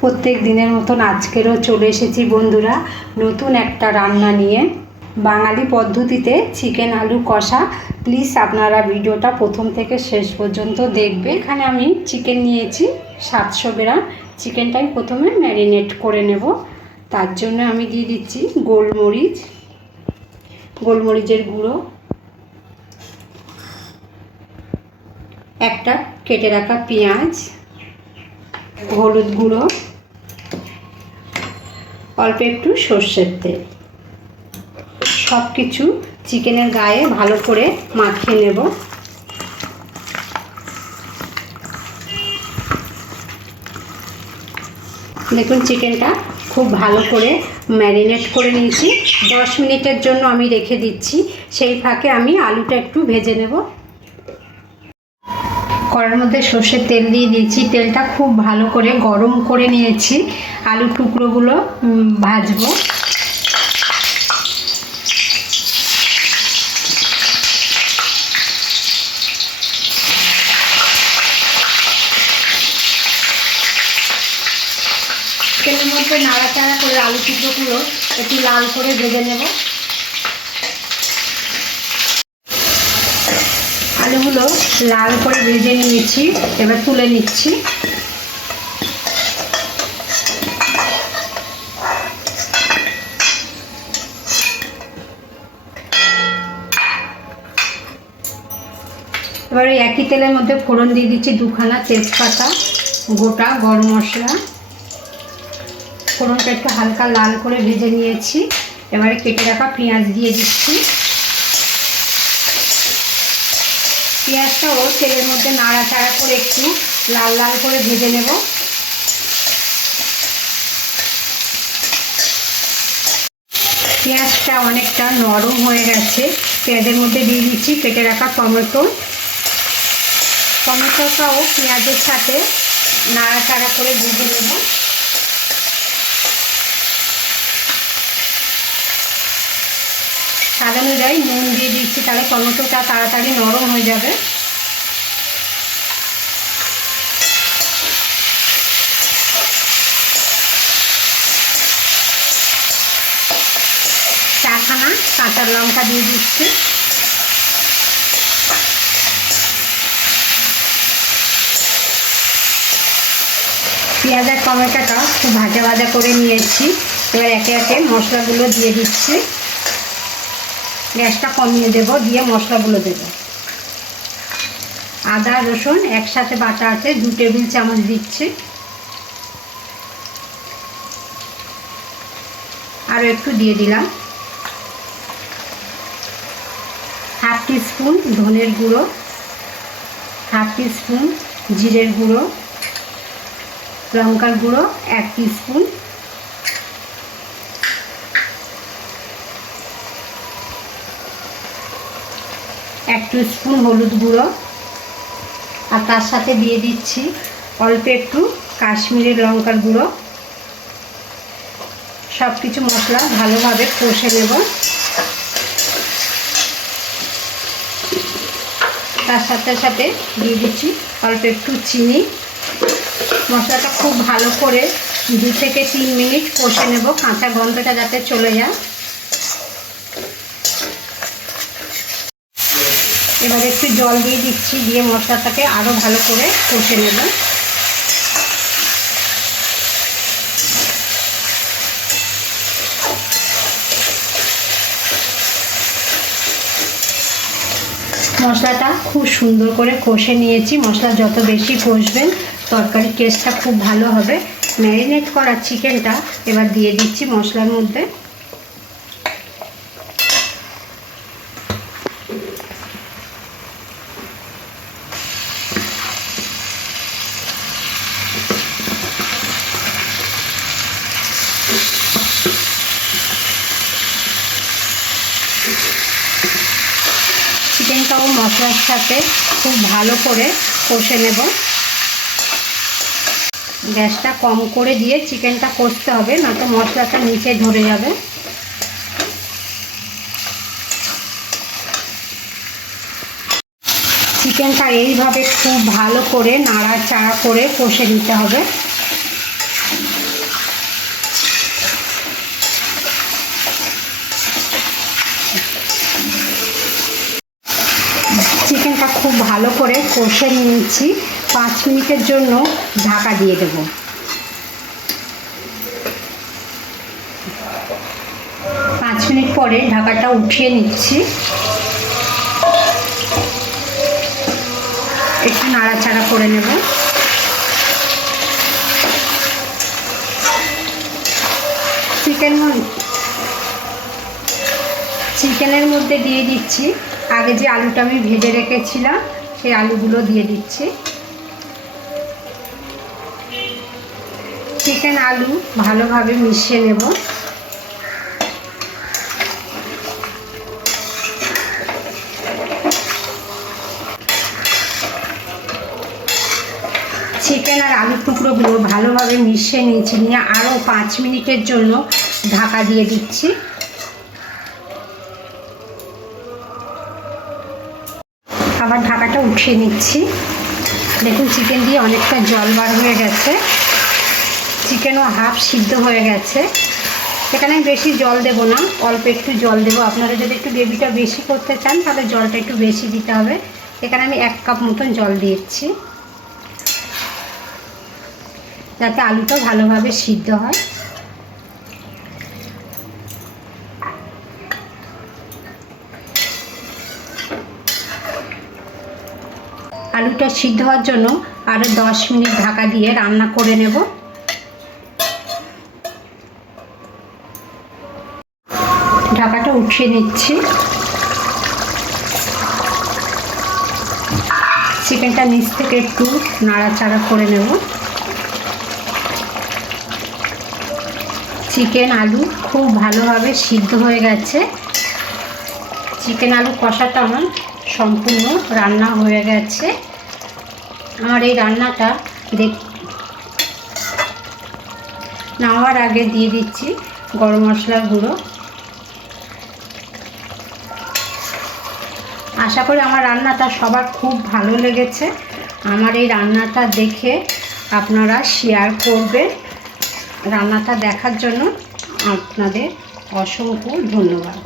প্রত্যেক দিনের মতন আজকেরও চলে এসেছি বন্ধুরা নতুন একটা রান্না নিয়ে। বাঙালি পদ্ধতিতে চিকেন আলু কষা। প্লিজ আপনারা ভিডিওটা প্রথম থেকে শেষ পর্যন্ত দেখবে। এখানে আমি চিকেন নিয়েছি 700 গ্রাম। চিকেনটাই প্রথমে ম্যারিনেট করে নেব। তার জন্য আমি দিয়ে দিচ্ছি গোলমরিচের গুঁড়ো, একটা কেটে রাখা পেঁয়াজ, হলুদ গুঁড়ো, অল্প একটু সর্ষের তেল। সব কিছু চিকেনের গায়ে ভালো করে মাখিয়ে নেব। দেখুন চিকেনটা খুব ভালো করে ম্যারিনেট করে নিয়েছি। 10 মিনিটের জন্য আমি রেখে দিচ্ছি। সেই ফাঁকে আমি আলুটা একটু ভেজে নেব। কড়ার মধ্যে সর্ষের তেল দিয়ে দিয়েছি। তেলটা খুব ভালো করে গরম করে নিয়েছি। আলুর টুকরোগুলো ভাজবো। তেলের মধ্যে নাড়াচাড়া করে আলু টুকরোগুলো একটু লাল করে ভেজে নেব। আলুগুলো লাল করে ভেজে নিয়েছি, এবার তুলে নিচ্ছি। এবার একই তেলের মধ্যে ফোড়ন দিয়ে দিচ্ছি 2খানা তেজপাতা, গোটা গরম মশলা। ফোড়নটা একটু হালকা লাল করে ভেজে নিয়েছি। এবারে কেটে রাখা পেঁয়াজ দিয়ে দিচ্ছি। পেঁয়াজটাও তেলের মধ্যে নাড়াচাড়া করে একটু লাল লাল করে ভেজে নেব। পেঁয়াজটা অনেকটা নরম হয়ে গেছে। পেঁয়াজের মধ্যে দিয়ে দিচ্ছি কেটে রাখা টমেটোটাও পেঁয়াজের সাথে নাড়াচাড়া করে ভেজে নেব। স্বাদ অনুযায়ী নুন দিয়ে দিচ্ছি, তাহলে টমেটোটা তাড়াতাড়ি নরম হয়ে যাবে। চারখানা কাঁচা লঙ্কা দিয়ে দিচ্ছি। পেঁয়াজ আর টমেটোটা খুব ভাজা ভাজা করে নিয়েছি। এবার একে একে মশলাগুলো দিয়ে দিচ্ছি। গ্যাসটা কমিয়ে দেব, দিয়ে মশলাগুলো দেব। আদা রসুন একসাথে বাটা আছে, 2 টেবিল চামচ দিচ্ছি। আরও একটু দিয়ে দিলাম। 1/2 টিস্পুন ধনের গুঁড়ো, 1/2 টিস্পুন জিরের গুঁড়ো, লঙ্কার গুঁড়ো 1 টিস্পুন, এক টিস্পুন হলুদ গুঁড়ো, আর তার সাথে দিয়ে দিচ্ছি অল্প একটু কাশ্মীরি লঙ্কার গুঁড়ো। সব কিছু মশলা ভালোভাবে কষে নেব। তার সাথে সাথে দিয়ে দিচ্ছি অল্প একটু চিনি। মশলাটা খুব ভালো করে 2 থেকে 3 মিনিট কষে নেব, কাঁচা গন্ধটা যাতে চলে যায়। এবার একটু জল দিয়ে দিচ্ছি, দিয়ে মশলাটাকে আরও ভালো করে কষে নেব। মশলাটা খুব সুন্দর করে কষে নিয়েছি। মশলা যত বেশি কষবেন তরকারির টেস্টটা খুব ভালো হবে। ম্যারিনেট করা চিকেনটা এবার দিয়ে দিচ্ছি মশলার মধ্যে। চিকেনটাও মশলার সাথে খুব ভালো করে কষে নেব। গ্যাসটা কম করে দিয়ে চিকেনটা কষতে হবে, নয়তো মশলাটা নিচে ধরে যাবে। চিকেনটা এইভাবে খুব ভালো করে নাড়াচাড়া করে কষে নিতে হবে। করে কষে নিয়েছি। 5 মিনিটের জন্য ঢাকা দিয়ে দেব। 5 মিনিট পরে ঢাকাটা উঠিয়ে নিচ্ছি। একটু নাড়াচাড়া করে নেব। চিকেনের মধ্যে দিয়ে দিচ্ছি আগে যে আলুটা আমি ভেজে রেখেছিলাম, সেই আলুগুলো দিয়ে দিচ্ছি। চিকেন আলু ভালোভাবে মিশিয়ে নেব। চিকেন আর আলুর টুকরোগুলো ভালোভাবে মিশিয়ে নিয়েছি, নিয়ে আরও 5 মিনিটের জন্য ঢাকা দিয়ে দিচ্ছি। আবার ঢাকাটা উঠিয়ে নিচ্ছি। দেখুন চিকেন দিয়ে অনেকটা জল বার হয়ে গেছে, চিকেনও হাফ সিদ্ধ হয়ে গেছে। এখানে আমি বেশি জল দেব না, অল্প একটু জল দেব। আপনারা যদি একটু গ্রেভিটা বেশি করতে চান তাহলে জলটা একটু বেশি দিতে হবে। এখানে আমি 1 কাপ মতন জল দিয়েছি, যাতে আলুটা ভালোভাবে সিদ্ধ হয়। আলুটা সিদ্ধ হওয়ার জন্য আরও 10 মিনিট ঢাকা দিয়ে রান্না করে নেব। ঢাকাটা উঠিয়ে নিচ্ছি। চিকেনটা নিচ থেকে একটু নাড়াচাড়া করে নেব। চিকেন আলু খুব ভালোভাবে সিদ্ধ হয়ে গেছে। চিকেন আলু কষাটা আমার সম্পূর্ণ রান্না হয়ে গেছে। আমার এই রান্নাটা নামার আগে দিয়ে দিচ্ছি গরম মশলার গুঁড়ো। আশা করি আমার রান্নাটা সবার খুব ভালো লেগেছে। আমার এই রান্নাটা দেখে আপনারা শেয়ার করবেন। রান্নাটা দেখার জন্য আপনাদের অসংখ্য ধন্যবাদ।